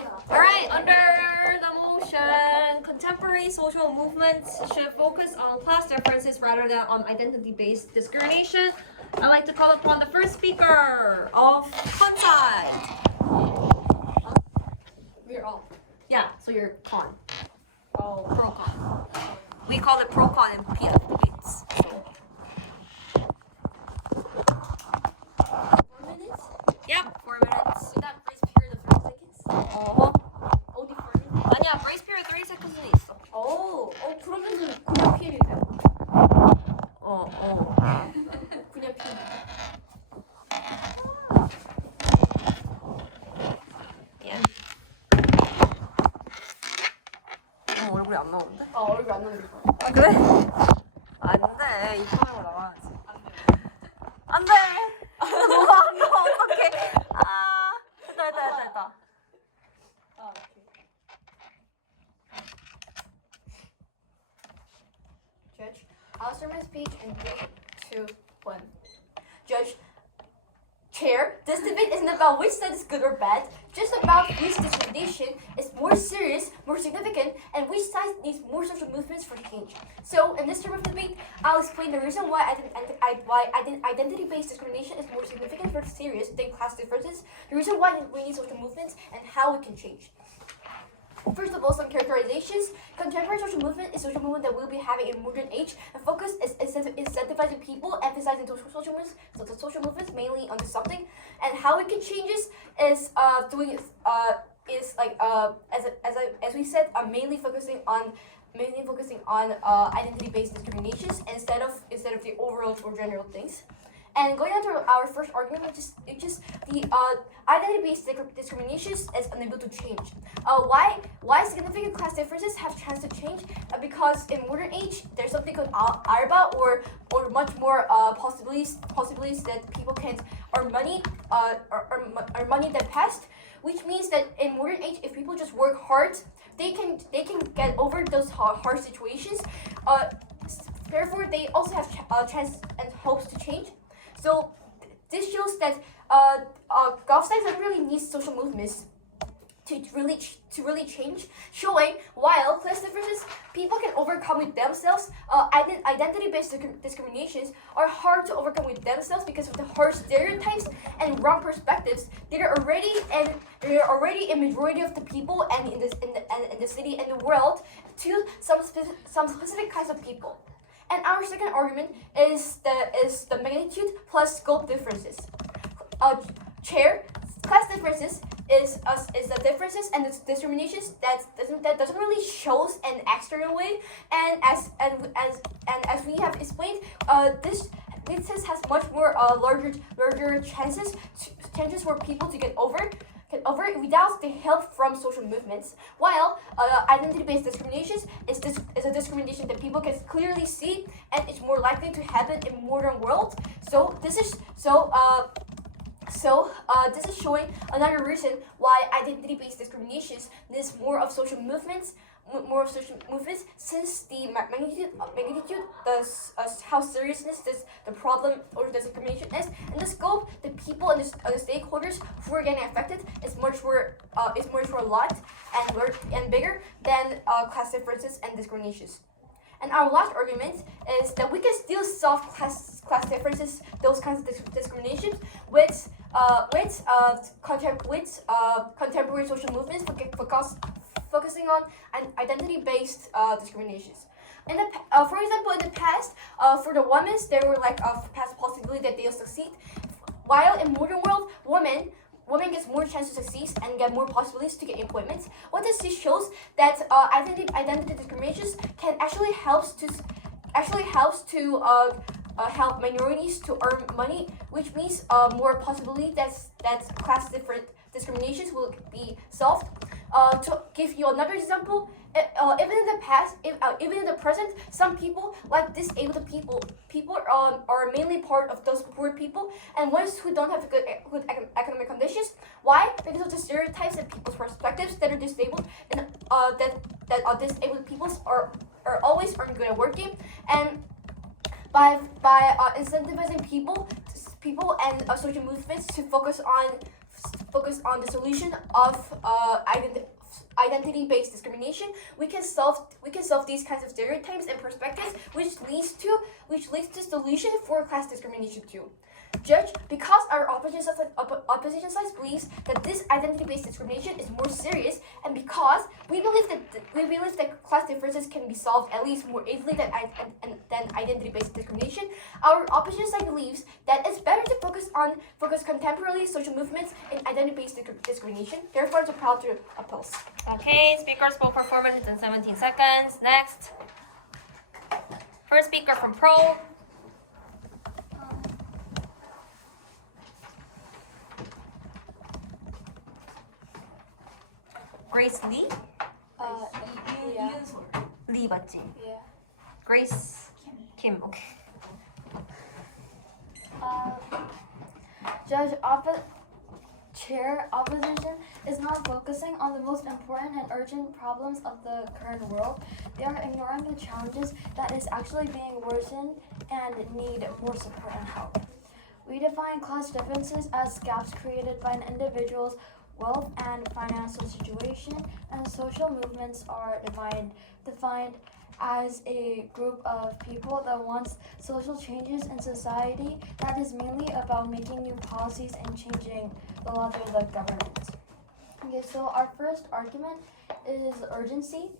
Alright, under the motion, contemporary social movements should focus on class differences rather than on identity-based discrimination. I'd like to call upon the first speaker of Kunhee. We're all. Yeah, so you're con. Oh. Pro-con. We call it pro-con in PF debates. 4 minutes? Yep, 4 minutes. With that grace period of 30 seconds? 어허. Only 4 minutes? 아니야, grace period 30 seconds는 있어. 그러면은 그냥 피해야 그냥 피해. 미안. 얼굴이 안 나오는데? 얼굴 안 나오는 거. 아, 그래? 안 돼. 이 카메라 나와야지. 안 돼. 뭐가 안 나와, 어떡해. 아, 됐다. 오케이. Judge, I'll start my speech in 3, 2, 1. Judge, Chair, this debate isn't about which side is good or bad, just about which discrimination is more serious, more significant, and which side needs more social movements for change. So, in this term of debate, I'll explain the reason why identity-based discrimination is more significant or serious than class differences, the reason why we need social movements, and how it can change. First of all, some characterizations. Contemporary social movement is social movement that we'll be having in modern age, and focus is incentivizing people, emphasizing social movements mainly on something, and how it can change is as we said, mainly focusing on identity-based discriminations instead of the overall or general things. And going on to our first argument, which is the identity-based discriminations is unable to change. Why significant class differences have chance to change? Because in modern age, there's something called arba or much more possibilities that people can earn money than past, which means that in modern age, if people just work hard, they can get over those hard situations. Therefore, they also have chance and hopes to change. So this shows that golf sides don't really need social movements to really change. Showing while class differences people can overcome with themselves, identity-based discriminations are hard to overcome with themselves because of the harsh stereotypes and wrong perspectives that are already a majority of the people and in the city and the world to some specific kinds of people. And our second argument is the magnitude plus scope differences. Chair, class differences is the differences and the discriminations that doesn't really shows an external way. And as we have explained, this has much more larger chances for people to get over it without the help from social movements. While identity-based discriminations is a discrimination that people can clearly see, and it's more likely to happen in modern world. So this is showing another reason why identity-based discriminations needs more of social movements, since the magnitude, how seriousness the problem or the discrimination is, and the scope, the people and the stakeholders who are getting affected is much more a lot and bigger than class differences and discriminations. And our last argument is that we can still solve class differences, those kinds of discriminations, with contemporary social movements focusing on identity-based discriminations. For example, in the past, for the women, there were past possibility that they'll succeed, while in modern world, women gets more chance to succeed and get more possibilities to get employment. What this shows that identity discriminations can actually helps to help minorities to earn money, which means more possibility that class different discriminations will be solved. To give you another example, even in the past, even in the present, some people like disabled people are mainly part of those poor people and ones who don't have good economic conditions. Why? Because of the stereotypes and people's perspectives that are disabled and that disabled people are always good at working, and by incentivizing people and social movements to focus on focus on the solution of identity-based discrimination, we can solve these kinds of stereotypes and perspectives, which leads to solution for class discrimination too. Judge, because our opposition side believes that this identity-based discrimination is more serious, and because we believe that class differences can be solved at least more easily than identity-based discrimination, our opposition side believes that it's better to focus contemporary social movements in identity-based discrimination. Therefore, it's proud to oppose. Okay, speaker spoke for 4 minutes and 17 seconds. Next. First speaker from Pro. Grace Lee? Yeah. Lee 맞지? Yeah. Grace Kim. Okay. Judge, Chair, opposition is not focusing on the most important and urgent problems of the current world. They are ignoring the challenges that is actually being worsened and need more support and help. We define class differences as gaps created by an individual's wealth and financial situation, and social movements are defined as a group of people that wants social changes in society that is mainly about making new policies and changing the law through the government. Okay, so our first argument is urgency.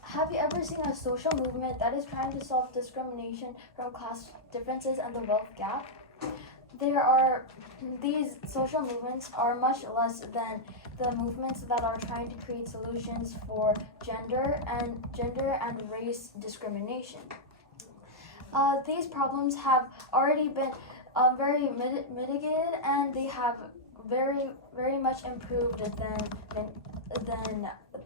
Have you ever seen a social movement that is trying to solve discrimination from class differences and the wealth gap? These social movements are much less than the movements that are trying to create solutions for gender and race discrimination. These problems have already been very mitigated, and they have very much improved than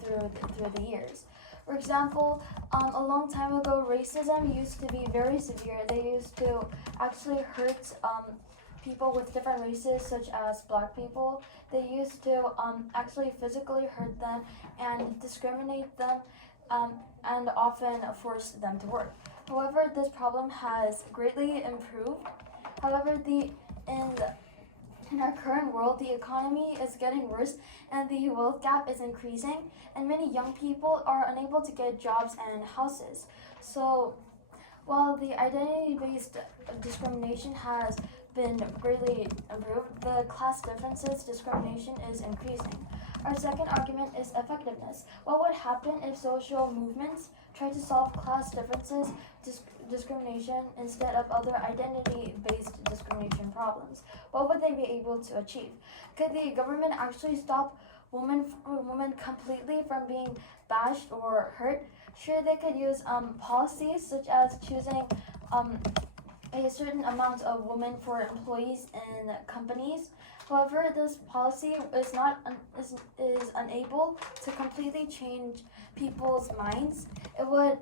through the years. For example, a long time ago, racism used to be very severe. They used to actually hurt people with different races, such as black people. They used to actually physically hurt them and discriminate them and often force them to work. However, this problem has greatly improved. However, in our current world, the economy is getting worse and the wealth gap is increasing, and many young people are unable to get jobs and houses. So, while the identity-based discrimination has been greatly improved, the class differences discrimination is increasing. Our second argument is effectiveness. What would happen if social movements try to solve class differences discrimination instead of other identity-based discrimination problems? What would they be able to achieve? Could the government actually stop women completely from being bashed or hurt? Sure, they could use policies such as choosing a certain amount of women for employees in companies. However, this policy is unable to completely change people's minds. It would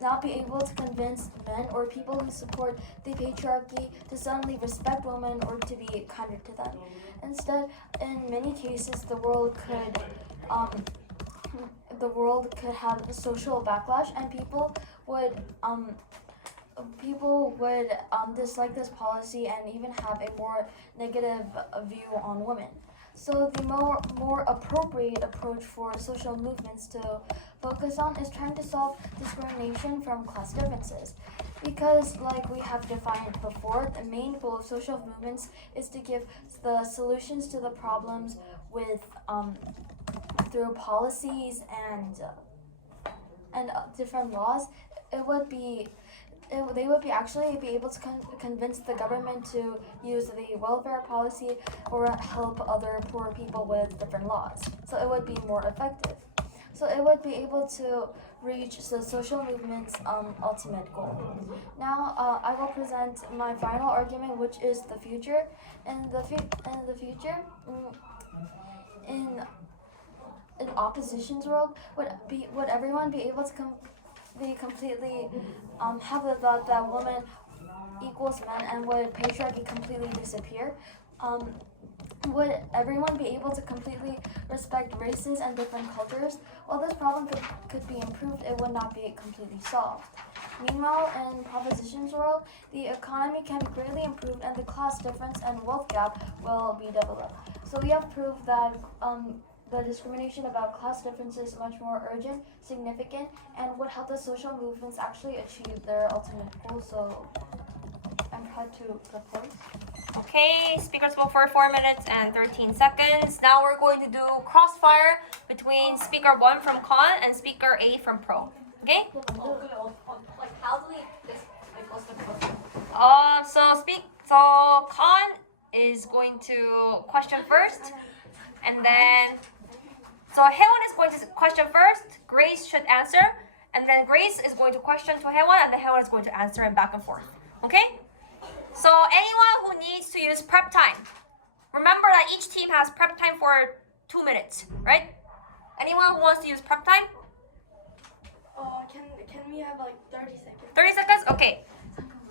not be able to convince men or people who support the patriarchy to suddenly respect women or to be kinder to them. Instead, in many cases, the world could have a social backlash, and people would dislike this policy and even have a more negative view on women. So the more appropriate approach for social movements to focus on is trying to solve discrimination from class differences. Because, like we have defined before, the main goal of social movements is to give the solutions to the problems with through policies and different laws. They would actually be able to convince the government to use the welfare policy or help other poor people with different laws. So it would be more effective. So it would be able to reach the social movement's ultimate goal. Now I will present my final argument, which is the future. In the future, in opposition's world, would everyone be able to be completely have the thought that woman equals men, and would patriarchy completely disappear? Would everyone be able to completely respect races and different cultures? While this problem could be improved, it would not be completely solved. Meanwhile, in proposition's world, the economy can be greatly improved and the class difference and wealth gap will be developed. So we have proof that the discrimination about class differences is much more urgent, significant, and would help the social movements actually achieve their ultimate goal. So I'm proud to propose. Okay, speaker spoke for 4 minutes and 13 seconds. Now we're going to do crossfire between speaker 1 from Con and speaker A from Pro. Okay? Like how do we this like what's the process? So Con is going to question first, and then so Haewon is going to question first. Grace should answer, and then Grace is going to question to Haewon, and then Haewon is going to answer, and back and forth. Okay? So anyone who needs to use prep time, remember that each team has prep time for 2 minutes, right? Anyone who wants to use prep time? Can we have like 30 seconds? 30 seconds? Okay.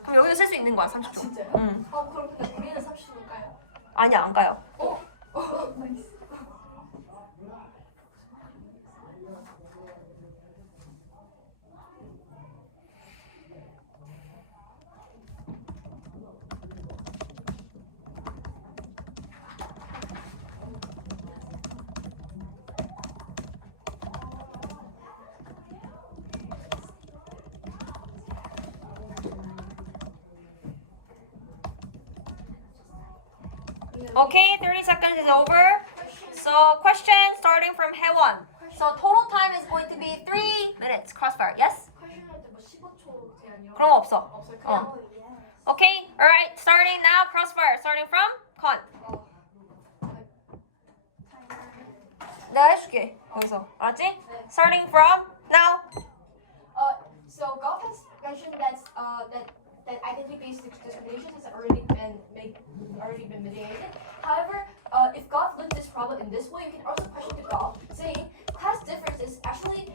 그럼 여기서 쓸 수 있는 거야, 30초. 진짜요? 응. 그럼 근데 우리는 30분 가요. 아니야, 안 가요. 나이스. Okay, 30 seconds is over. So question starting from Haewon. So total time is going to be 3 minutes. Crossfire, yes? 퀘션 할때뭐 15초 제한이요? 그런 거 없어. 없어요. 어. 그냥 Okay, alright. Starting now, crossfire. Starting from Con. 내가 해줄게. 여기서. 알았지? Starting from now. So Golf has mentioned that identity-based discrimination has already been mitigated. However, if Golf looks at this problem in this way, you can also question to Golf, saying class differences actually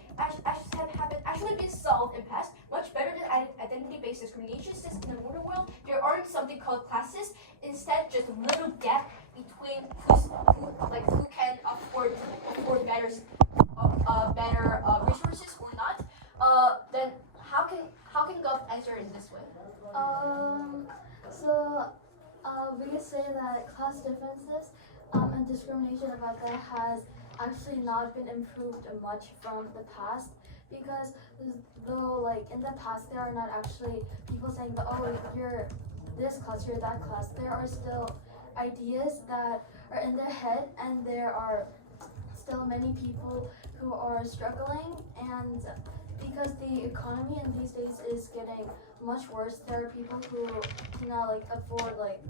been solved in past much better than identity-based discrimination, since in the modern world there aren't something called classes. Instead, just a little gap between who can afford better resources or not. Then how can Golf answer in this way? We could say that class differences and discrimination about that has actually not been improved much from the past, because though like in the past there are not actually people saying that, oh, you're this class, you're that class, there are still ideas that are in their head, and there are still many people who are struggling, and because the economy in these days is getting much worse, there are people who cannot like afford like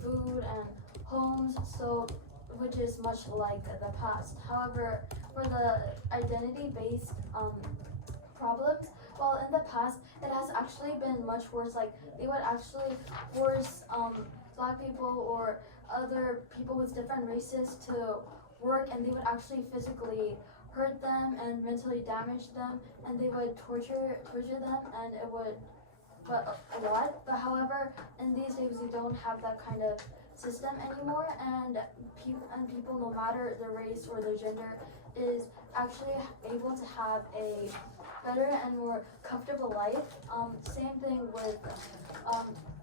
food and homes, so which is much like the past. However, for the identity-based problems, well, in the past it has actually been much worse. Like they would actually force black people or other people with different races to work, and they would actually physically hurt them and mentally damage them, and they would torture them, and it would a lot. But however, in these days we don't have that kind of system anymore, and people no matter their race or their gender is actually able to have a better and more comfortable life. Same thing with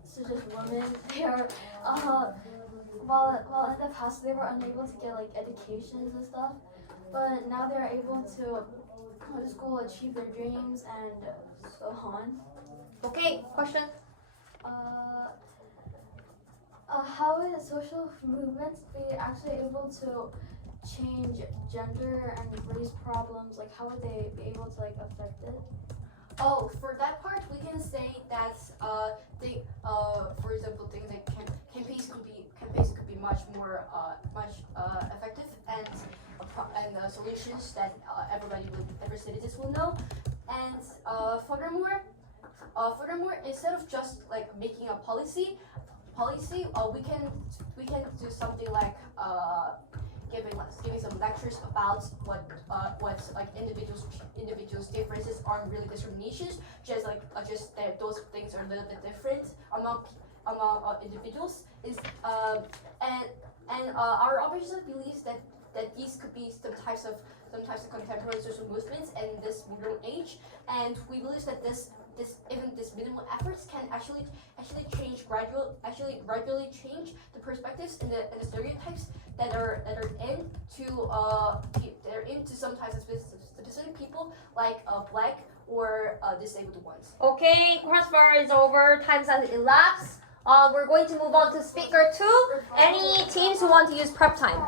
such as women. They are while in the past they were unable to get like educations and stuff, but now they're able to go to school, achieve their dreams, and so on. Okay, question. How would social movements be actually able to change gender and race problems? Like, how would they be able to like affect it? Oh, for that part, we can say that for example, things like campaigns could be much more effective, and solutions that every citizens will know. And furthermore, instead of just like making a policy, we can do something like giving some lectures about what like individuals differences aren't really discriminations, just that those things are a little bit different among individuals. And our organization believes that these could be some types of contemporary social movements in this modern age, and we believe that this minimal efforts can actually gradually change the perspectives and the stereotypes that are into some types of specific people like black or disabled ones. Okay, crossbar is over. Time has elapsed. We're going to move on to speaker 2. Any teams who want to use prep time?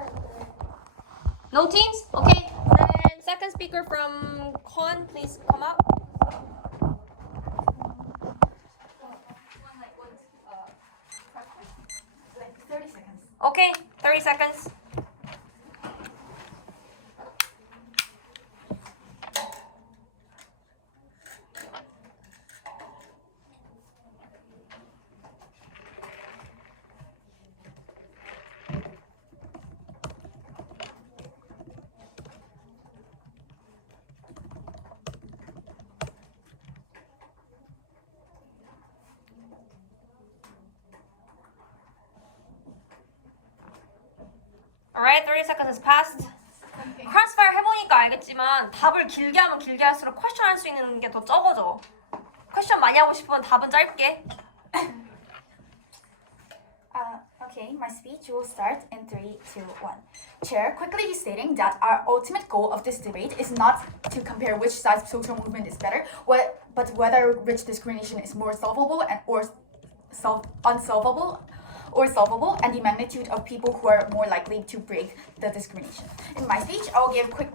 No teams? Okay. Then second speaker from Con, please come up. Like 30 seconds. Okay, 30 seconds. Alright, 30 seconds has passed. 크로스파이어 해보니까 알겠지만 답을 길게 하면 길게 할수록 퀘션 할 수 있는 게 더 적어져. 퀘션 많이 하고 싶으면 답은 짧게. Okay, my speech will start in 3, 2, 1. Chair, quickly stating that our ultimate goal of this debate is not to compare which side's social movement is better, but whether rich discrimination is more solvable unsolvable or solvable, and the magnitude of people who are more likely to break the discrimination. In my speech, I will give quick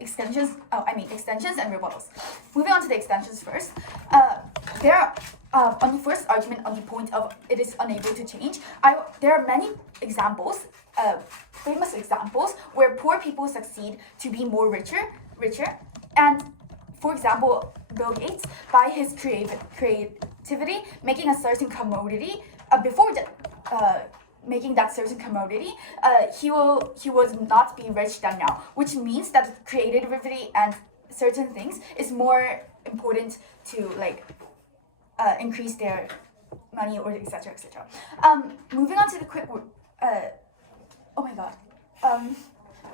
extensions and rebuttals. Moving on to the extensions first. On the first argument on the point of it is unable to change, there are many examples, famous examples, where poor people succeed to be more richer, and for example, Bill Gates, by his creativity, making a certain commodity, making that certain commodity, he would not be rich than now, which means that creativity and certain things is more important to increase their money or etc. etc. Moving on to the quick. Oh my god.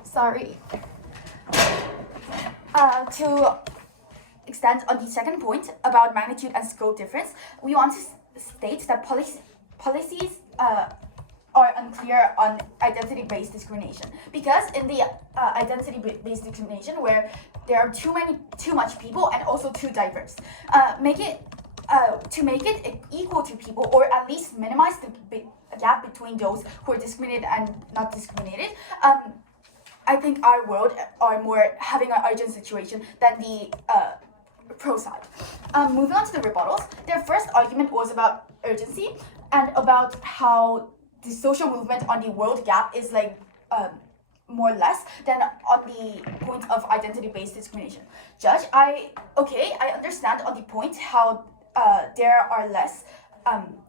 Sorry. To extend on the second point about magnitude and scope difference, we want to state that policies are unclear on identity-based discrimination, because in the identity-based discrimination where there are too much people and also too diverse, to make it equal to people, or at least minimize the gap between those who are discriminated and not discriminated. I think our world are more having an urgent situation than the pro side. Moving on to the rebuttals, their first argument was about urgency and about how the social movement on the world gap is more or less than on the point of identity-based discrimination. Judge, I understand on the point how there are less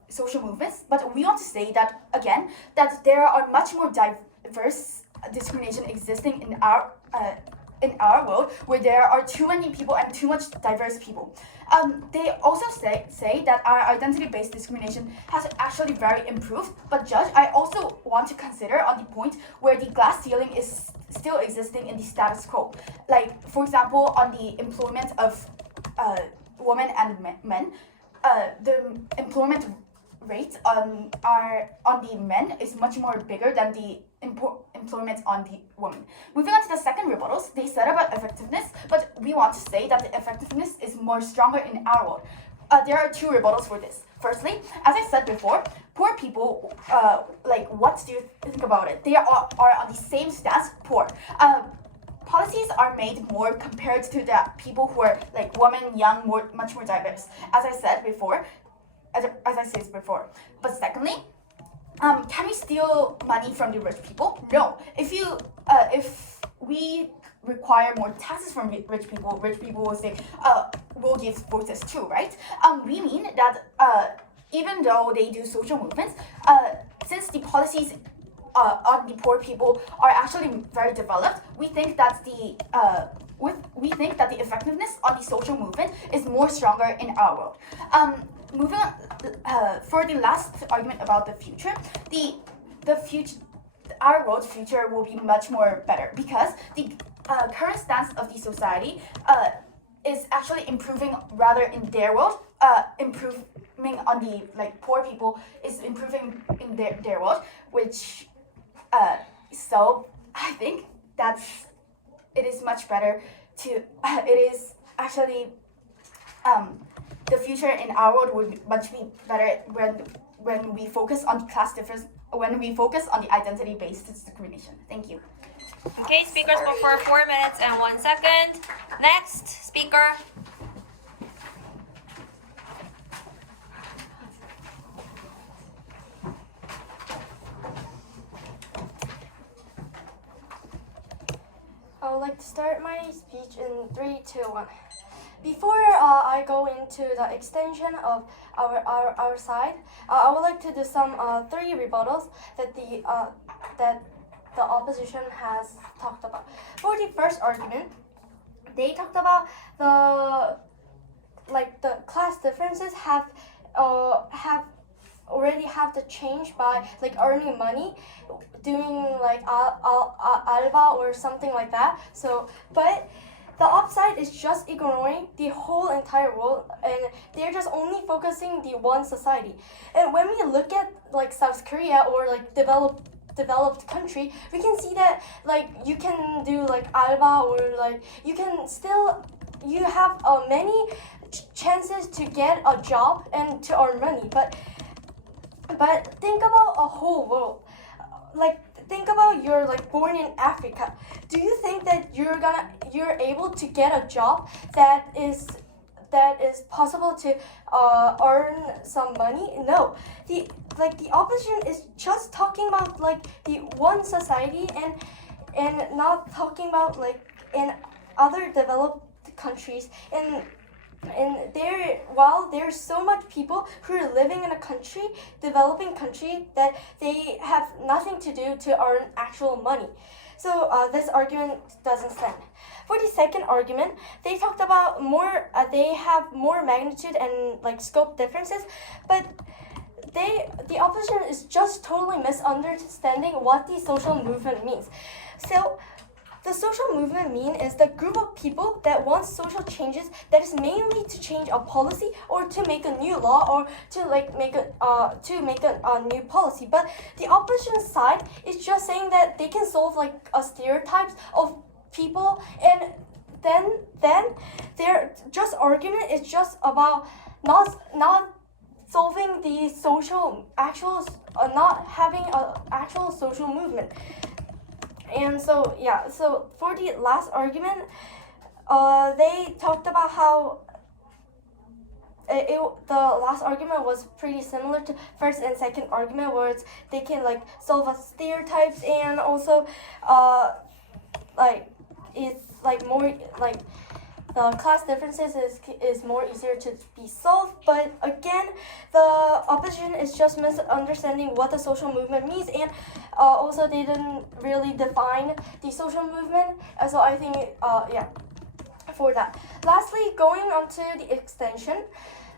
social movements, but we want to say that again, that there are much more diverse discrimination existing in our world, where there are too many people and too much diverse people. They also say that our identity-based discrimination has actually very improved, but Judge, I also want to consider on the point where the glass ceiling is still existing in the status quo. Like, for example, on the employment of women and men, the employment rate on the men is much more bigger than the employment on the women. Moving on to the second rebuttals, they said about effectiveness, but we want to say that the effectiveness is more stronger in our world. There are two rebuttals for this. Firstly, as I said before, poor people, what do you think about it? They are on the same stats, poor. Policies are made more compared to the people who are women, young, much more diverse. As I said before. But secondly, can we steal money from the rich people? No. If we require more taxes from rich people will say, we'll give votes too, right? We mean that even though they do social movements, since the policies on the poor people are actually very developed, we think that the effectiveness of the social movement is more stronger in our world. Moving on, for the last argument about the future, the future, our world's future will be much more better, because the current stance of the society is actually improving rather in their world, improving on the like poor people is improving in their world, which so I think it is much better to it is actually the future in our world would much be better when we focus on class difference, when we focus on the identity-based discrimination. Thank you. Okay, speakers spoke for 4 minutes and 1 second. Next speaker. I would like to start my speech in 3, 2, 1. Before I go into the extension of our side, I would like to do some 3 rebuttals that the opposition has talked about. For the first argument, they talked about the class differences have already have to change by like earning money, doing like alba or something like that. So, but the upside is just ignoring the whole entire world, and they're just only focusing the one society. And when we look at like South Korea or like developed country, we can see that like you can do like alba or like you have many chances to get a job and to earn money, but think about a whole world. Like think about you're like born in Africa. Do you think that you're able to get a job that is possible to earn some money? No. The opposition is just talking about like the one society and not talking about like in other developed countries, and while there's so much people who are living in a developing country, that they have nothing to do to earn actual money. So this argument doesn't stand. For the second argument, they talked about they have more magnitude and like scope differences, but the opposition is just totally misunderstanding what the social movement means. So the social movement is the group of people that wants social changes that is mainly to change a policy or to make a new law or to like make a new policy. But the opposition side is just saying that they can solve like stereotypes of people, and then their just argument is just about not solving the not having an actual social movement. And so so for the last argument, they talked about how the last argument was pretty similar to first and second argument, where they can like solve a stereotypes, and also like it's like more like the class differences is more easier to be solved. But again, the opposition is just misunderstanding what the social movement means, and also they didn't really define the social movement. So I think for that. Lastly, going on to the extension.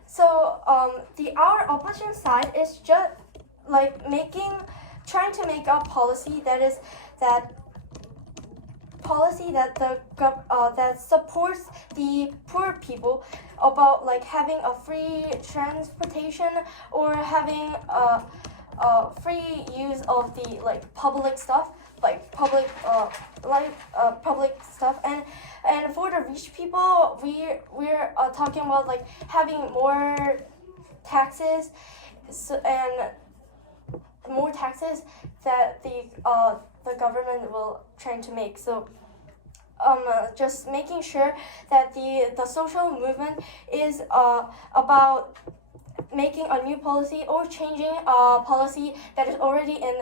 So our opposition side is just like trying to make a policy that supports the poor people, about like having a free transportation or having free use of the like public stuff, like public stuff. And for the rich people, we're talking about like having more taxes, and more taxes that the government will try to make. So just making sure that the social movement is about making a new policy or changing a policy that is already in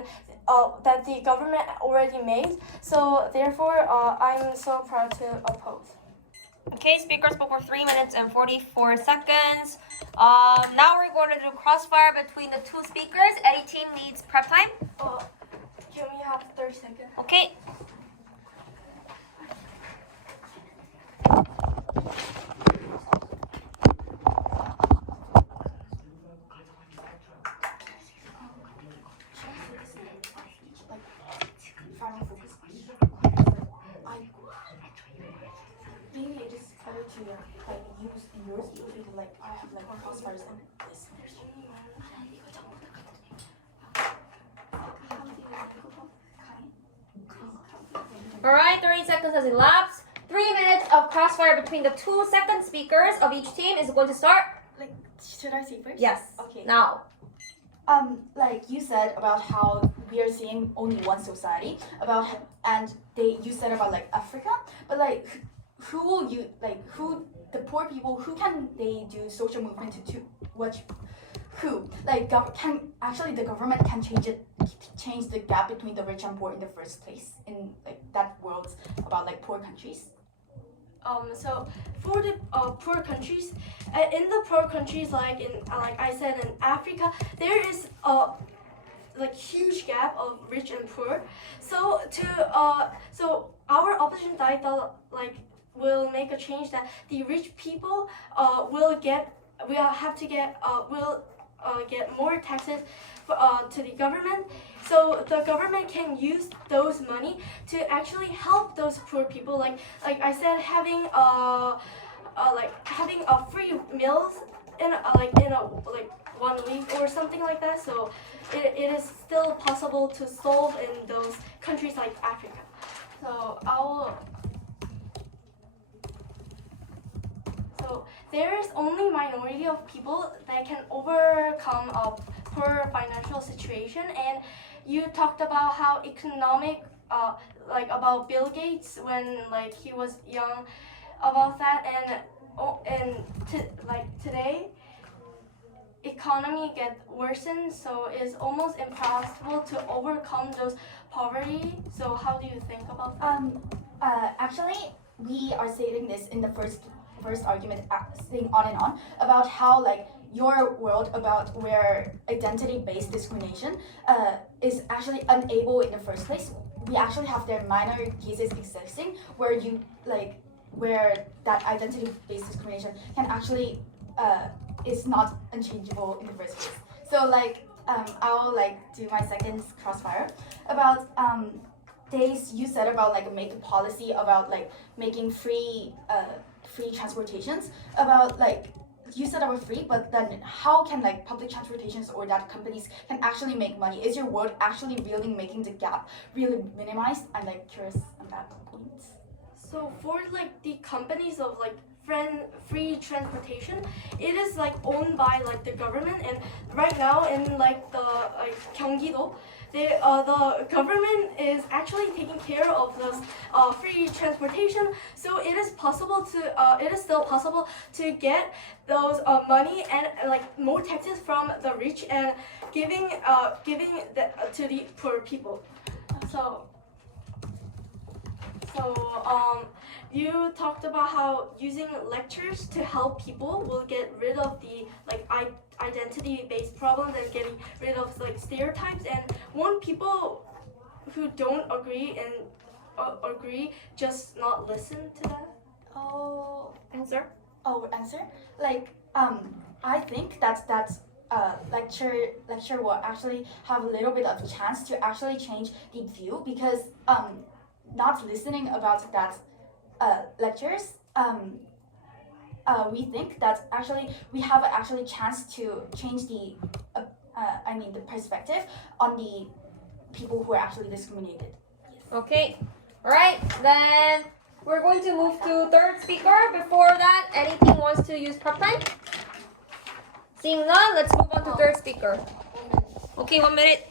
that the government already made. So therefore, I'm so proud to oppose. Okay, speaker spoke for 3 minutes and 44 seconds. Now we're going to do crossfire between the two speakers. Any team needs prep time? Can we have 30 seconds? Okay. Maybe it is better to like use yours, because like I have like crossfires and this. Alright, 30 seconds has elapsed. 3 minutes of crossfire between the 2 second speakers of each team is going to start. Like, should I say first? Yes. Okay. Now. Like you said about how we are seeing only one society you said about like Africa, but like who will you like who the poor people, who can they do social movement to what who like can actually the government can change the gap between the rich and poor in the first place in like that world about like poor countries. So for the poor countries, in the poor countries, like I said in Africa, there is a like huge gap of rich and poor. So so our opposition side like will make a change that the rich people will get more taxes to the government, so the government can use those money to actually help those poor people. Like I said, having free meals in a 1 week or something like that. So it is still possible to solve in those countries like Africa. So there is only minority of people that can overcome a poor financial situation. And you talked about how economic, about Bill Gates when he was young, about that, today, economy get worsened, so it's almost impossible to overcome those poverty. So how do you think about that? Actually, we are stating this in the first argument, saying on and on about how your world about where identity-based discrimination is actually unable in the first place. We actually have their minor cases existing where where that identity-based discrimination can actually is not unchangeable in the first place. So I'll do my second crossfire about days you said about make a policy about making free transportations, about you said about free, but then how can public transportations or that companies can actually make money? Is your world actually really making the gap really minimized? I'm curious on that point. So for the companies of free transportation, it is owned by the government, and right now in the Gyeonggi-do, the government is actually taking care of those free transportation. So it is still possible to get those money and more taxes from the rich and giving to the poor people. You talked about how using lectures to help people will get rid of the identity-based problems and getting rid of stereotypes. And won't people who don't agree just not listen to that? Answer. Answer. I think that lecture will actually have a little bit of chance to actually change the view, because not listening about that lectures, we think that actually we have actually chance to change the the perspective on the people who are actually discriminated. Okay. Alright, then we're going to move to third speaker. Before that, any team wants to use prep time? Seeing none, let's move on to third speaker. Okay, 1 minute.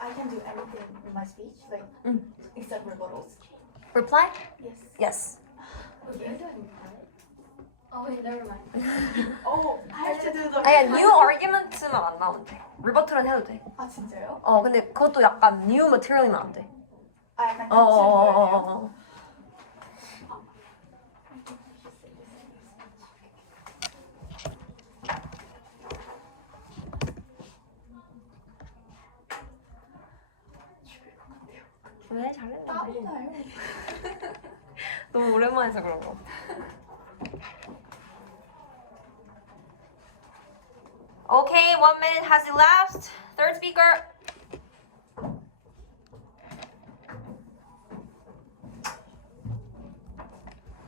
I can do anything in my speech, except rebuttals. Reply? Yes. Yes. Okay. Oh wait, never mind. I have to do the. 아니, new arguments만 안 나오면 돼. 리버트는 해도 돼. 아 진짜요? 근데 그것도 약간 new material이면 안 돼. 약간 어. 왜 잘했는데? 땀이나요? 너무 오랜만에 해서 그런 거. Okay, 1 minute has elapsed. Third speaker.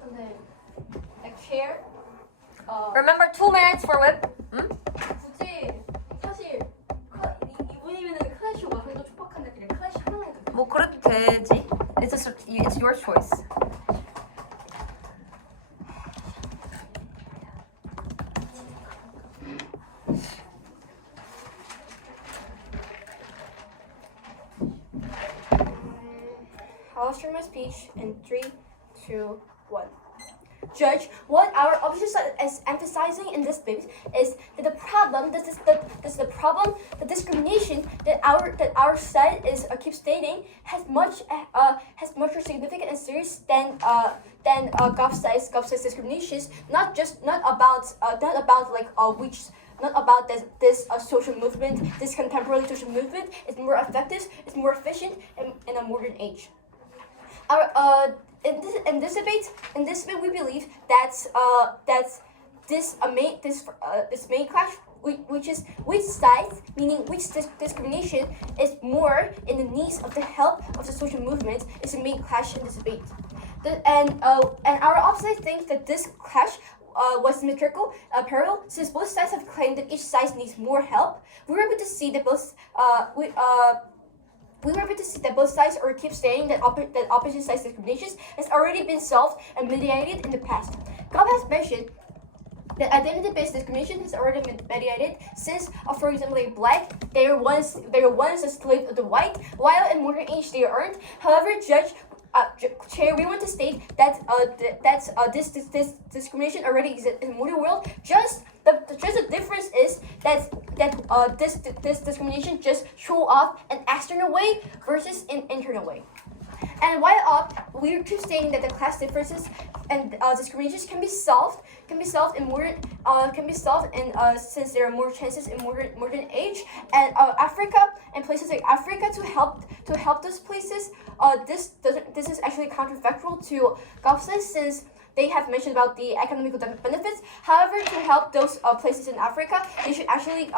근데 chair Remember 2 minutes for whip. 응? 굳이 사실 이분이면은 클래시 와서도 촉박한 느낌이 클래시 하나만 해도 뭐 그래도 되지. It's your choice. I'll share my speech in 3, 2, 1. Judge, what our opposition side is emphasizing in this debate is that the problem, the discrimination that our side is keeps stating has much more significant and serious than Gov size discriminations. Not about this social movement, this contemporary social movement is more effective, it's more efficient in a modern age. In this debate, we believe that this main clash, which side, meaning which discrimination is more in the needs of the help of the social movement, is the main clash in this debate. And our opposite thinks that this clash was symmetrical, parallel, since both sides have claimed that each side needs more help. We were able to see that both sides or keep stating that opposite sides discriminations has already been solved and mediated in the past. Gov has mentioned that identity-based discrimination has already been mediated since, for example, a black, they were once a slave of the white, while in modern age they aren't. However, Chair, we want to state that this discrimination already exists in the modern world. Just the difference is that this discrimination just show off an external way versus an internal way. And while we keep stating that the class differences and discriminations can be solved in modern since there are more chances in modern age and Africa and places like Africa to help those places. This is actually counterfactual to Gov since they have mentioned about the economical benefits. However, to help those places in Africa, they should actually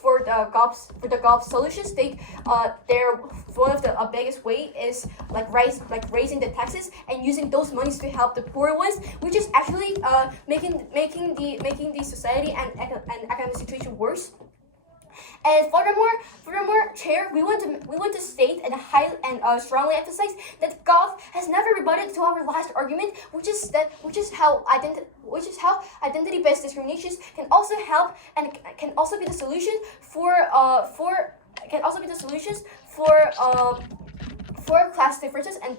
for the Gov solutions, they're one of the biggest way is raising the taxes and using those monies to help the poor ones, which is actually making the society and economic situation worse. And furthermore, Chair, we want to state and strongly emphasize that Gov has never rebutted to our last argument, which is how identity-based discriminations can also help and can also be the solution for class differences and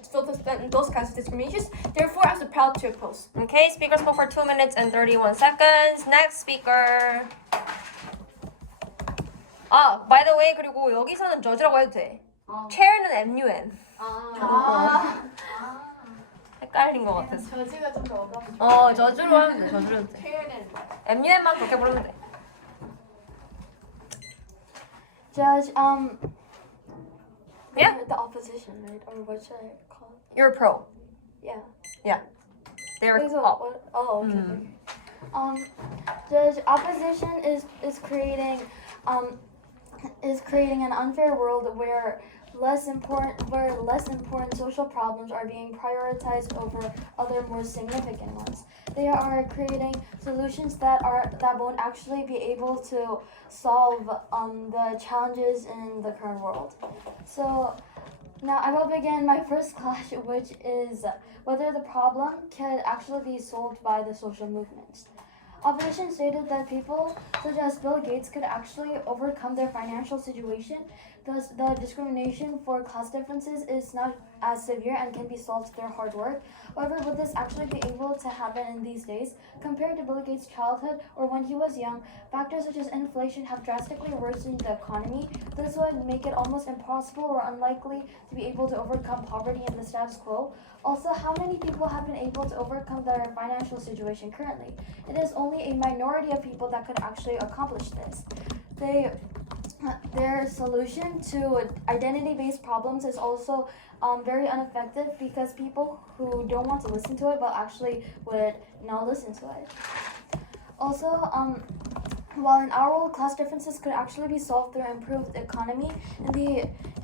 those kinds of discriminations. Therefore, I'm proud to oppose. Okay, speaker spoke for 2 minutes and 31 seconds. Next speaker. By the way, 그리고 여기서는 judge라고 해도 돼. Chair는 MUN. 헷갈린 것 같았어. 저지가 좀 더 어려워. 저주로 하면 돼. 저주로 해도 돼. 표현은 MUN만 그렇게 부르면 돼. Judge, Yeah. the opposition, right? Or what should I call it? You're pro. Yeah. They're Okay, so up. okay. Judge, opposition is creating an unfair world where less important social problems are being prioritized over other more significant ones. They are creating solutions that won't actually be able to solve the challenges in the current world. So now I will begin my first clash, which is whether the problem can actually be solved by the social movements. Opposition stated that people such as Bill Gates could actually overcome their financial situation. Thus, the discrimination for class differences is not as severe and can be solved through hard work. However, would this actually be able to happen in these days? Compared to Bill Gates' childhood or when he was young, factors such as inflation have drastically worsened the economy. This would make it almost impossible or unlikely to be able to overcome poverty in the status quo. Also, how many people have been able to overcome their financial situation currently? It is only a minority of people that could actually accomplish this. their solution to identity-based problems is also very ineffective because people who don't want to listen to it but actually would not listen to it. Also, while in our world, class differences could actually be solved through improved economy,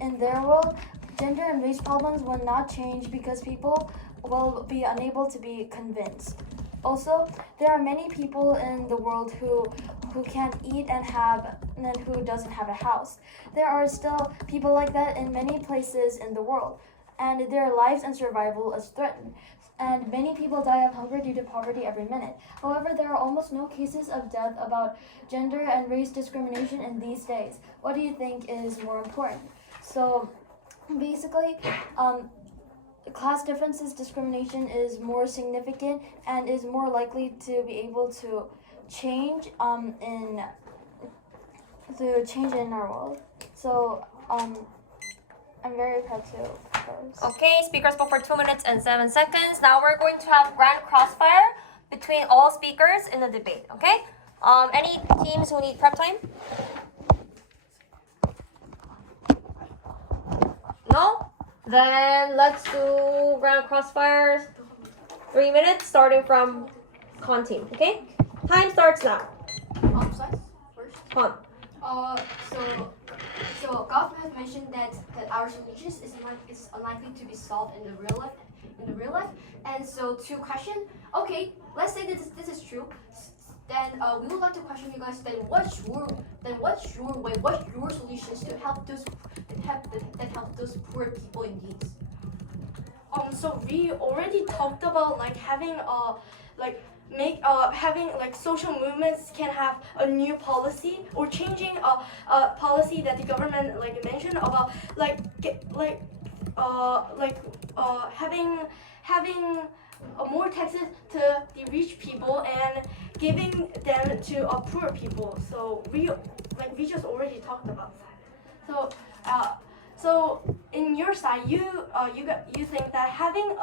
in their world, gender and race problems will not change because people will be unable to be convinced. Also, there are many people in the world who can't eat and who doesn't have a house. There are still people like that in many places in the world, and their lives and survival is threatened. And many people die of hunger due to poverty every minute. However, there are almost no cases of death about gender and race discrimination in these days. What do you think is more important? So, basically, class differences discrimination is more significant and is more likely to be able to change in our world. So I'm very proud to propose. Okay, speaker spoke for 2 minutes and 7 seconds. Now we're going to have grand crossfire between all speakers in the debate. Okay. Any teams who need prep time? No? Then let's do grand crossfires. 3 minutes starting from con team. Okay? Time starts now. Size first. Con. So Goff has mentioned that our solutions is unlikely to be solved in the real life. And so to question, okay, let's say this is true. Then we would like to question you guys. Then what's your way? What's your solutions to help those poor people in need? So we already talked about like having having like social movements can have a new policy or changing a policy that the government like mentioned about having more taxes to the rich people and giving them to poor people. So we just already talked about that. So in your side, you think that having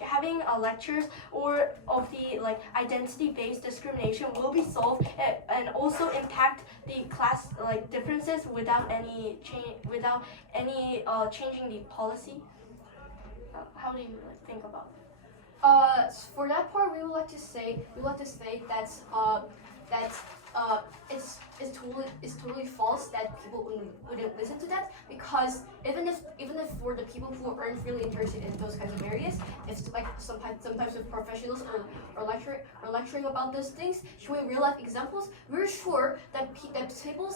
having lectures or of the like identity-based discrimination will be solved and also impact the class like differences without any changing the policy. How do you like think about it? For that part, we would like to say that it's totally false that people wouldn't listen to that, because even if for the people who aren't really interested in those kinds of areas, it's like sometimes with professionals or lecturing about those things, showing real life examples, we're sure that people,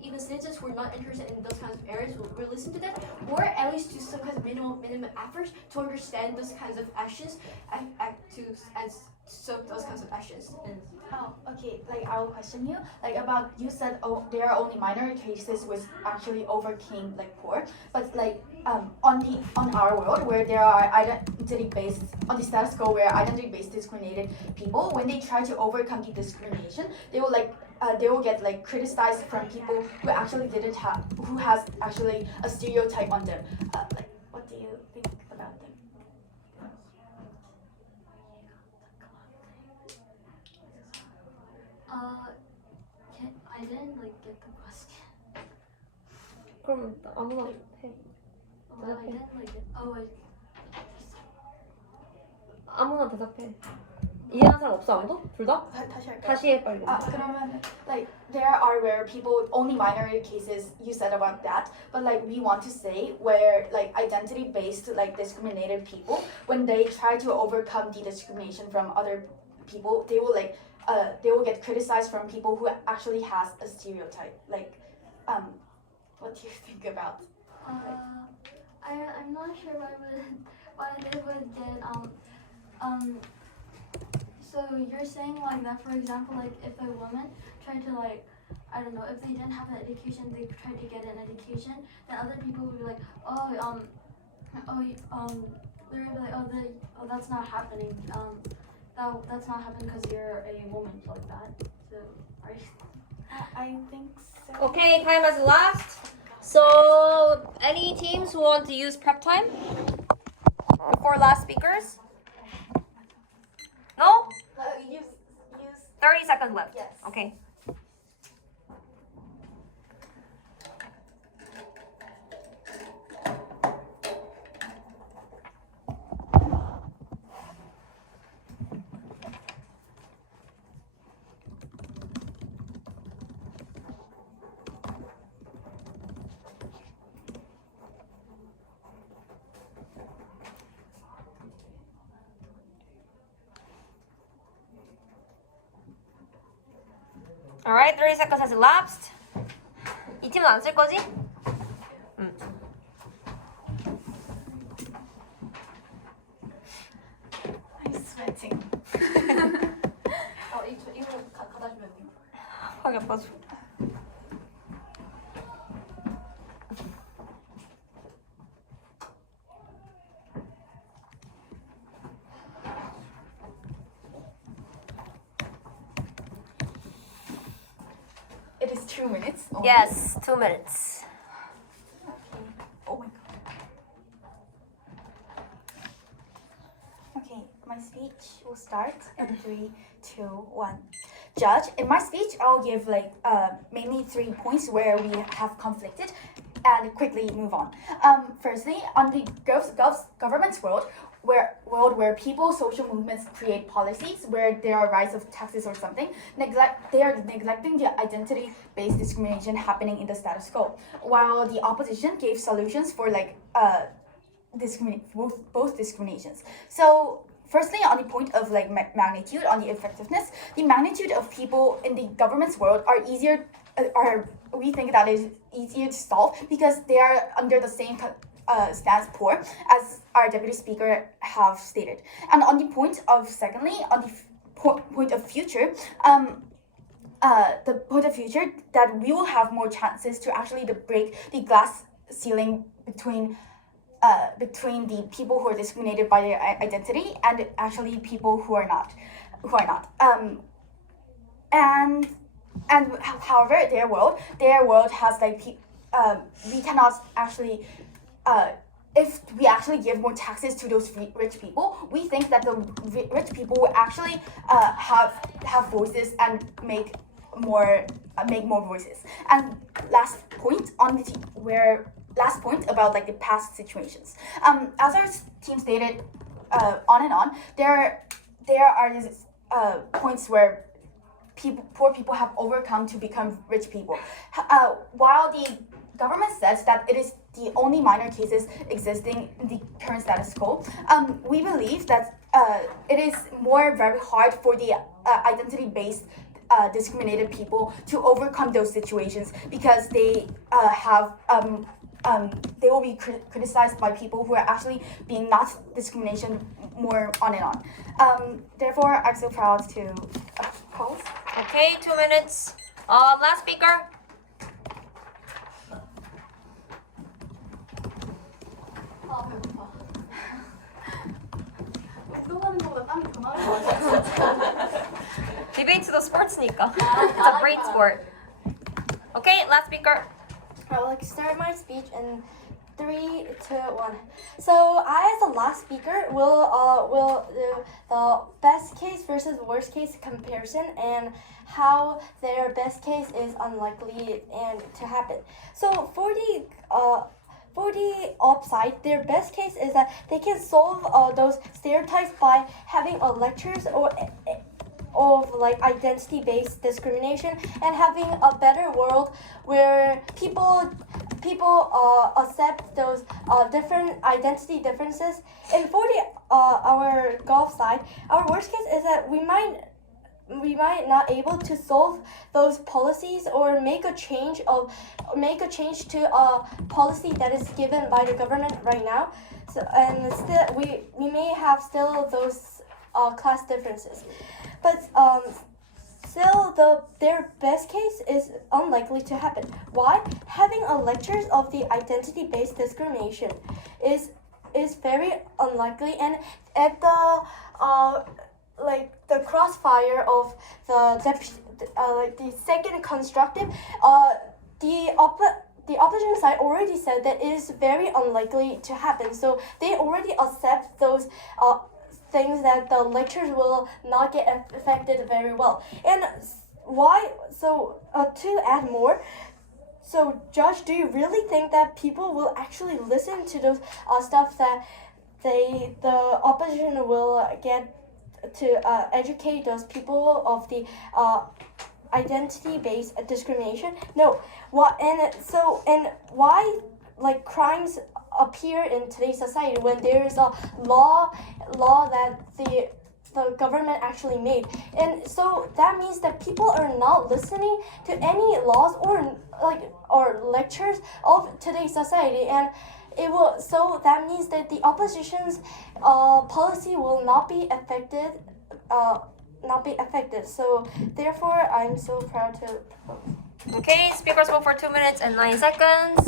even citizens who are not interested in those kinds of areas will listen to that, or at least do some kind of minimum efforts to understand those kinds of actions those kinds of actions. Oh, okay. Like I will question you. Like about you said, oh, there are only minor cases which actually overcame like poor, but like on our world where there are identity-based on the status quo where identity-based discriminated people, when they try to overcome the discrimination, they will get like criticized from people who actually didn't have who has actually a stereotype on them. Like what do you think about them? I didn't like get the question. 그럼 아무나 해. I didn't like it. 아무나 대답해. 이해하는 사람 없어 아무도? 둘 다? 다시 할까요? 다시 해 빨리. 그러면 like there are where people only minority cases you said about that, but like we want to say where like identity based like discriminated people, when they try to overcome the discrimination from other people, they will get criticized from people who actually has a stereotype. Like what do you think about? I'm not sure why they would get So you're saying like that, for example, like if a woman tried to like, I don't know, if they didn't have an education, they tried to get an education, then other people would be like, they're gonna be like, that's not happening. That's not happening because you're a woman, like that. So are you? I think so. Okay, time has elapsed. So, any teams who want to use prep time before last speakers? No? Use 30 seconds left. Yes. Okay. Alright, 30 seconds has elapsed. 이 팀은 안 쓸 거지? 응. I'm sweating. 이거 갖다 주면 돼. 확 아파서. It is 2 minutes. Oh. Yes, 2 minutes. Oh my god. Okay, my speech will start in 3, 2, 1. Judge, in my speech, I'll give mainly 3 points where we have conflicted and quickly move on. Firstly, on the government's world where people, social movements create policies where there are rise of taxes or something, they are neglecting the identity-based discrimination happening in the status quo, while the opposition gave solutions for both discriminations. So firstly, on the point of magnitude, on the effectiveness, the magnitude of people in the government's world we think that is easier to solve because they are under the same stance poor as our deputy speaker have stated. And on the point of secondly, on the point of future, the point of future that we will have more chances to actually break the glass ceiling between the people who are discriminated by their identity and actually people who are not. And however, their world has we cannot actually if we actually give more taxes to those rich people, we think that the rich people will actually have voices and make more voices. And last point about the past situations. As our team stated, on and on, there are these points where poor people have overcome to become rich people. While the government says that it is the only minor cases existing in the current status quo, we believe that it is very hard for the identity-based discriminated people to overcome those situations because they they will be criticized by people who are actually being not discrimination more on and on. Therefore, I'm so proud to oppose. Okay, 2 minutes. Last speaker. 배고파. 운동하는 것보다 땀이 더 나는 것 같아. 디베이트도 스포츠니까. It's a great sport. Okay, last speaker. I will start my speech in 3, 2, 1. So I, as the last speaker, will do the best case versus worst case comparison and how their best case is unlikely and to happen. So for the upside, their best case is that they can solve those stereotypes by having lectures of identity-based discrimination and having a better world where people accept those different identity differences. And for our golf side, our worst case is that we might not able to solve those policies or make a change to a policy that is given by the government right now. So and still we may have still those class differences, but still their best case is unlikely to happen. Why? Having a lectures of the identity-based discrimination is very unlikely, and at the the crossfire of the second constructive, the opposition side already said that it is very unlikely to happen. So they already accept those things that the lectures will not get affected very well. And why? So to add more. So, Josh, do you really think that people will actually listen to those stuff that the opposition will get to educate those people of the identity-based discrimination? No. Why crimes appear in today's society when there is a law that the government actually made. And so that means that people are not listening to any laws or lectures of today's society, and it will, so that means that the opposition's policy will not be affected, so therefore I'm so proud to propose. Okay, speakers hold for 2 minutes and 9 seconds.